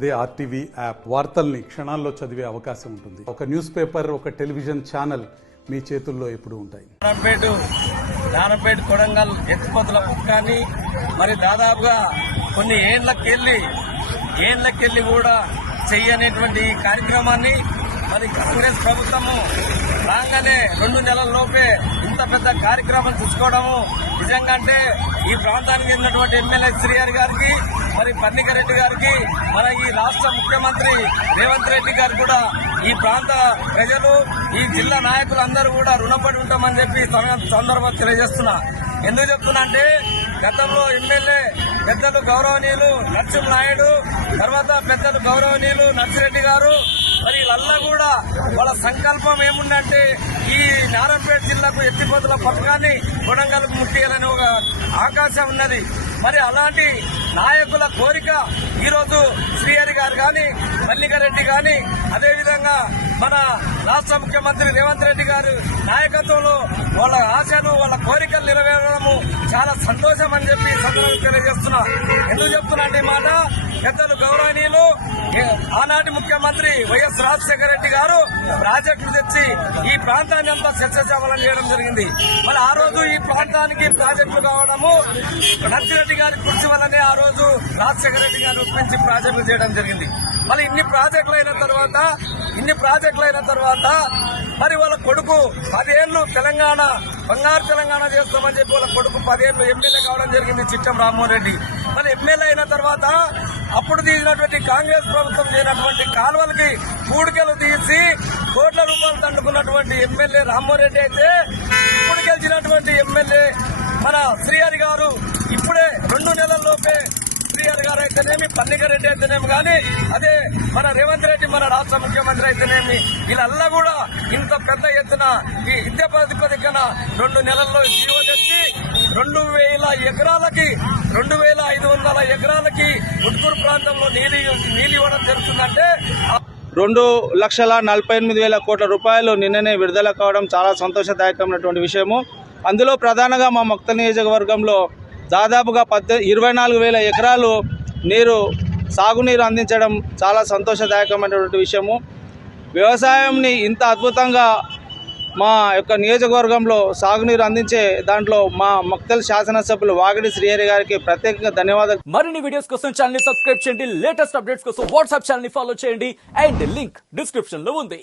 అదే RTV app వార్తల్ని క్షణాల్లో చదివే అవకాశం ఉంటుంది. ఒక న్యూస్ పేపర్, ఒక టెలివిజన్ ఛానల్ మీ చేతుల్లో ఎప్పుడూ ఉంటాయి. నారాయణపేట కొడంగల్ ఎత్తిపోతల పథకాన్ని మరి దాదాపుగా కొన్ని ఏళ్లకెళ్లి కూడా చెయ్యనేటువంటి ఈ కార్యక్రమాన్ని మరి కాంగ్రెస్ ప్రభుత్వము రాగానే 2 నెలల లోపే ఇంత పెద్ద కార్యక్రమం తీసుకోవడము నిజంగా అంటే ఈ ప్రాంతానికి చెందినటువంటి ఎమ్మెల్యే శ్రీహరి గారికి మరి పన్నికరెడ్డి గారికి మన ఈ రాష్ట్ర ముఖ్యమంత్రి రేవంత్ రెడ్డి గారు కూడా ఈ ప్రాంత ప్రజలు ఈ జిల్లా నాయకులందరూ కూడా రుణపడి ఉంటామని చెప్పి సందర్భంగా తెలియజేస్తున్నా. ఎందుకు చెప్తున్నా అంటే గతంలో ఎమ్మెల్యే పెద్దలు గౌరవనీయులు నరసింహనాయుడు, తర్వాత పెద్దలు గౌరవనీయులు నర్సిరెడ్డి గారు మరి వీళ్ళల్లా కూడా వాళ్ళ సంకల్పం ఏముందంటే ఈ నారాయణపేట జిల్లాకు ఎత్తిపోతుల పథకాన్ని కొడంగల్కు ముట్టియాలని ఒక ఆకాశం ఉన్నది. మరి అలాంటి నాయకుల కోరిక ఈరోజు శ్రీహరి గారు కానీ మల్లికారెడ్డి కానీ అదేవిధంగా మన రాష్ట్ర ముఖ్యమంత్రి రేవంత్ రెడ్డి గారు నాయకత్వంలో వాళ్ళ ఆశలు వాళ్ళ కోరికలు నెరవేరడము చాలా సంతోషం అని చెప్పి సందర్భంగా తెలియజేస్తున్నా. ఎందుకు చెప్తున్నా అంటే ఈ మాట పెద్దలు గౌరవనీయులు ఆనాటి ముఖ్యమంత్రి వైఎస్ రాజశేఖర రెడ్డి గారు ప్రాజెక్టులు తెచ్చి ఈ ప్రాంతాన్ని అంతా చర్చచామలం చేయడం జరిగింది. మరి ఆ రోజు ఈ ప్రాంతానికి ప్రాజెక్టులు కావడము నర్సిరెడ్డి గారి కృషి వల్లనే ఆ రోజు రాజశేఖర రెడ్డి గారు ఒప్పించి ప్రాజెక్టులు చేయడం జరిగింది. మరి ఇన్ని ప్రాజెక్టులు అయిన తర్వాత మరి వాళ్ళ కొడుకు 10 ఏళ్లు తెలంగాణ బంగారు తెలంగాణ చేస్తామని చెప్పి వాళ్ళ కొడుకు 10 ఏళ్లు ఎమ్మెల్యే కావడం జరిగింది చిట్టం రామ్మోహన్ రెడ్డి. మరి ఎమ్మెల్యే అయిన తర్వాత అప్పుడు తీసినటువంటి కాంగ్రెస్ ప్రభుత్వం చేయనటువంటి కాలువలకి పూడికలు తీసి కోట్ల రూపాయలు తండుకున్నటువంటి ఎమ్మెల్యే రామ్మోహన్ రెడ్డి అయితే ఇప్పుడు గెలిచినటువంటి ఎమ్మెల్యే మన శ్రీహరి గారు ఇప్పుడే 2 నెలల్లోపే శ్రీహరి గారు అయితేనేమి పన్నికరెడ్డి అయితేనేమి కానీ అదే మన రేవంత్ రెడ్డి మన రాష్ట్ర ముఖ్యమంత్రి అయితేనేమి వీళ్ళల్లా కూడా ఇంత పెద్ద ఎత్తున ఈ విద్యా ప్రాతిపదికన 2 నెలల్లో జీవో తెచ్చి 2,000 ఎకరాలకి 2,500 ఎకరాలకి ఉట్కూరు ప్రాంతంలో నీళ్ళు ఇవ్వడం జరుగుతుందంటే 2,48,000 కోట్ల రూపాయలు నిన్ననే విడుదల కావడం చాలా సంతోషదాయకమైనటువంటి విషయము. అందులో ప్రధానంగా మా మక్తల్ నియోజకవర్గంలో దాదాపుగా 24,000 ఎకరాలు సాగునీరు అందించడం చాలా సంతోషదాయకమైనటువంటి విషయము. వ్యవసాయంని ఇంత అద్భుతంగా మా యొక్క నియోజకవర్గంలో సాగునీరు అందించే దాంట్లో మా మక్తల్ శాసనసభ్యులు వాగిడి శ్రీహరి గారికి ప్రత్యేకంగా ధన్యవాదాలు. మరిన్ని వీడియోస్ కోసం ఛానల్ ని సబ్స్క్రైబ్ చేయండి, లేటెస్ట్ అప్డేట్స్ కోసం వాట్సాప్ ఛానల్ ని ఫాలో చేయండి అండ్ లింక్ డిస్క్రిప్షన్ లో ఉంది.